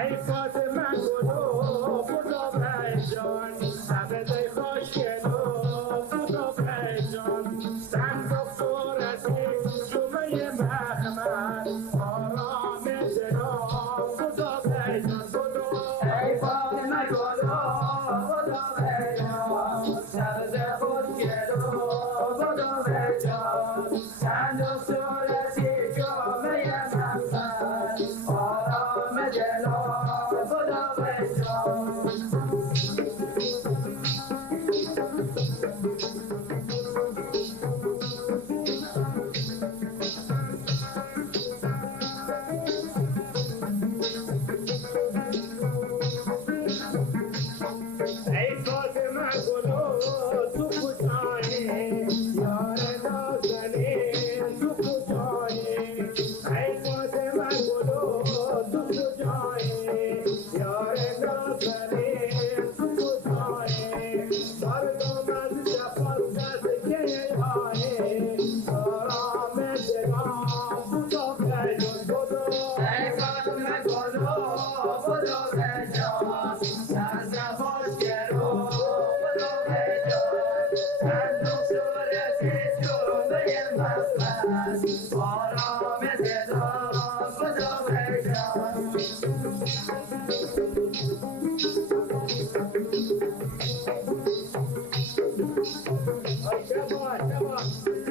ای فاطمه گلو خدا جان عبد خوشگل و خدا جان سن دکترتی جمعه محمد آرام دلا خدا جان خدا ای فاطمه گلو خدا جان عبد خوشگل و خدا جان سن دکترتی جمعه محمد آرام دلا خدا جان ای فاطمه گلو تو کجایی یار نازنی تو کجایی ای فاطمه گلو تو کجایی یار نازنی تو کجایی مردم از جفا دست که آیی آرام دلم خدا جان خدا ای فاطمه گلو خدا جان سرز خوشگل و خدا جان صندوق صورتی جمعه محمد آرام دلا خدا جان شبا شبا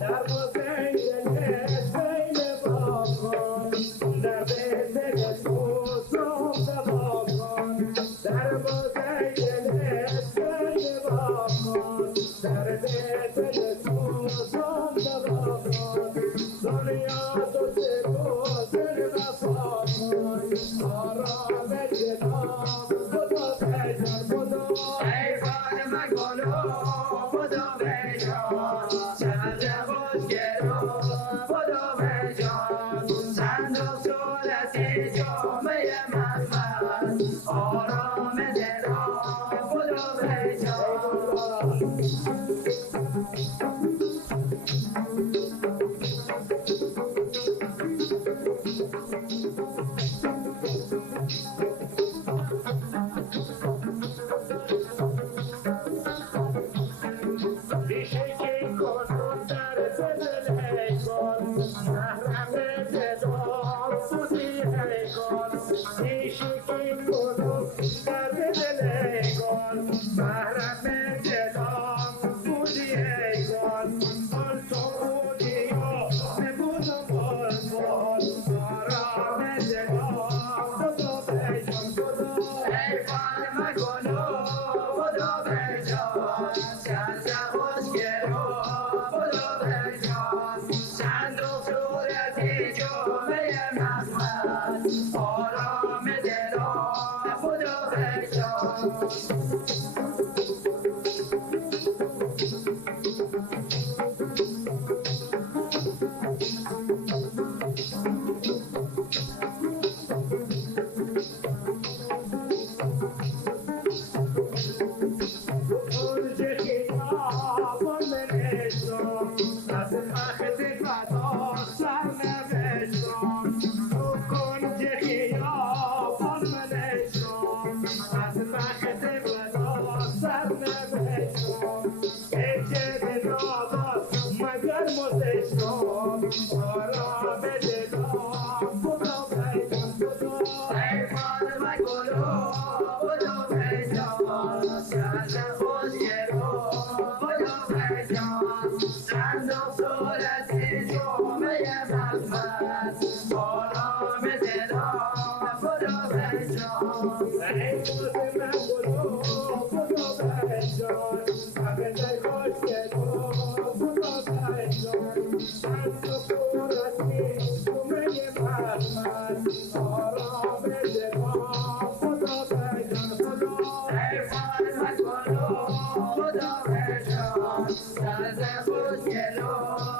در بزرگ بین باغان در بهتر سوزم دواغان در بزرگ بین باغان در بهتر سوزم دواغان دنیا تو سر وفاقان آرام دلم خدا جان خدا ای فاطمه گلو خدا جان سرز خوشگل و خدا جان صندوق صورتی جمعه محمد آرام دلا خدا جان ریشکی کنون در دل حیکان محرم دلم بودی حیکان ریشکی کنون در دل حیکان محرم دلم بودی حیکان آن تو بودی و نبودم آرمان آرام دلم خدا جان خدا ای فاطمه گلو خدا جان سرز خوشگل و خدا جان صندوق صورتی جمعه محمد آرام دلا خدا جان از مخد فدا سر نوشتم تو کنج خیابان منشتم از مخد فدا سر نوشتم ای چه ناباد مگر مزشتم آرام دلم خدا جان خدا ای فاطمه گلو خدا جان سرز خوشگل و خدا جان صندوق صورتی جمعه محمد آرام دلا خدا جان ای فاطمه گلو خدا جان عبد خوشگل و خدا جان صندوق صورتی جمعه محمد آرام دلا خدا جان خدا ای فاطمه گلو خدا جان سرز خوشگل و